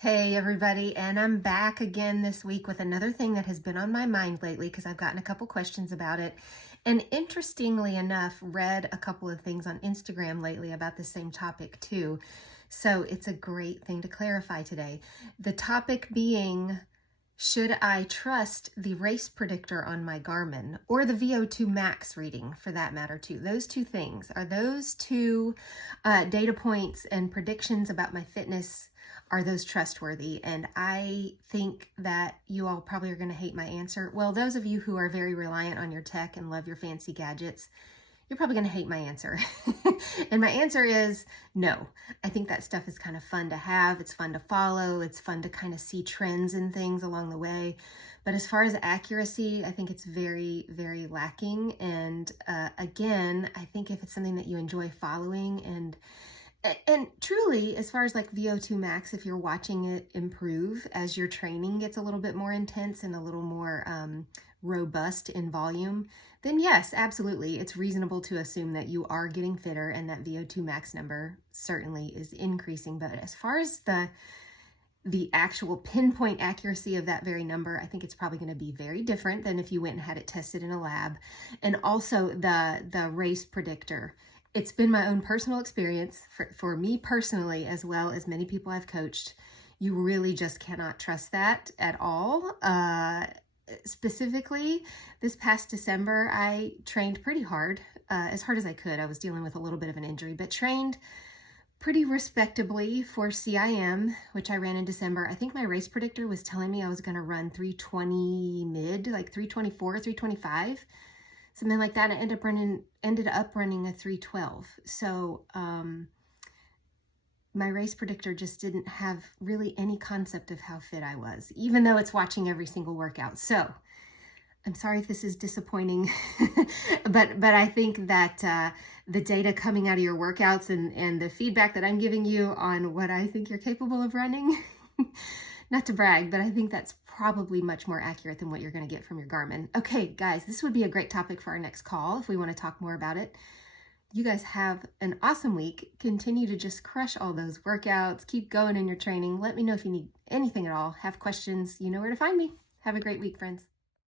Hey everybody, and I'm back again this week with another thing that has been on my mind lately because I've gotten a couple questions about it. And interestingly enough, read a couple of things on Instagram lately about the same topic too. So it's a great thing to clarify today. The topic being, should I trust the race predictor on my Garmin or the VO2 max reading for that matter too? Those two things, are those two data points and predictions about my fitness, are those trustworthy? And I think that you all probably are going to hate my answer. Well, those of you who are very reliant on your tech and love your fancy gadgets, you're probably going to hate my answer. And my answer is no. I think that stuff is kind of fun to have. It's fun to follow. It's fun to kind of see trends and things along the way. But as far as accuracy, I think it's very, very lacking. And again, I think if it's something that you enjoy following and truly, as far as like VO2 max, if you're watching it improve as your training gets a little bit more intense and a little more robust in volume, then yes, absolutely, it's reasonable to assume that you are getting fitter and that VO2 max number certainly is increasing. But as far as the actual pinpoint accuracy of that very number, I think it's probably going to be very different than if you went and had it tested in a lab. And also the race predictor. It's been my own personal experience for me personally, as well as many people I've coached. You really just cannot trust that at all. Specifically, this past December, I trained pretty hard, as hard as I could. I was dealing with a little bit of an injury, but trained pretty respectably for CIM, which I ran in December. I think my race predictor was telling me I was going to run 320 mid, like 324, 325. Something like that. I ended up running a 312. So my race predictor just didn't have really any concept of how fit I was, even though it's watching every single workout. So I'm sorry if this is disappointing, but I think that the data coming out of your workouts and the feedback that I'm giving you on what I think you're capable of running, not to brag, but I think that's probably much more accurate than what you're going to get from your Garmin. Okay, guys, this would be a great topic for our next call if we want to talk more about it. You guys have an awesome week. Continue to just crush all those workouts. Keep going in your training. Let me know if you need anything at all. Have questions. You know where to find me. Have a great week, friends.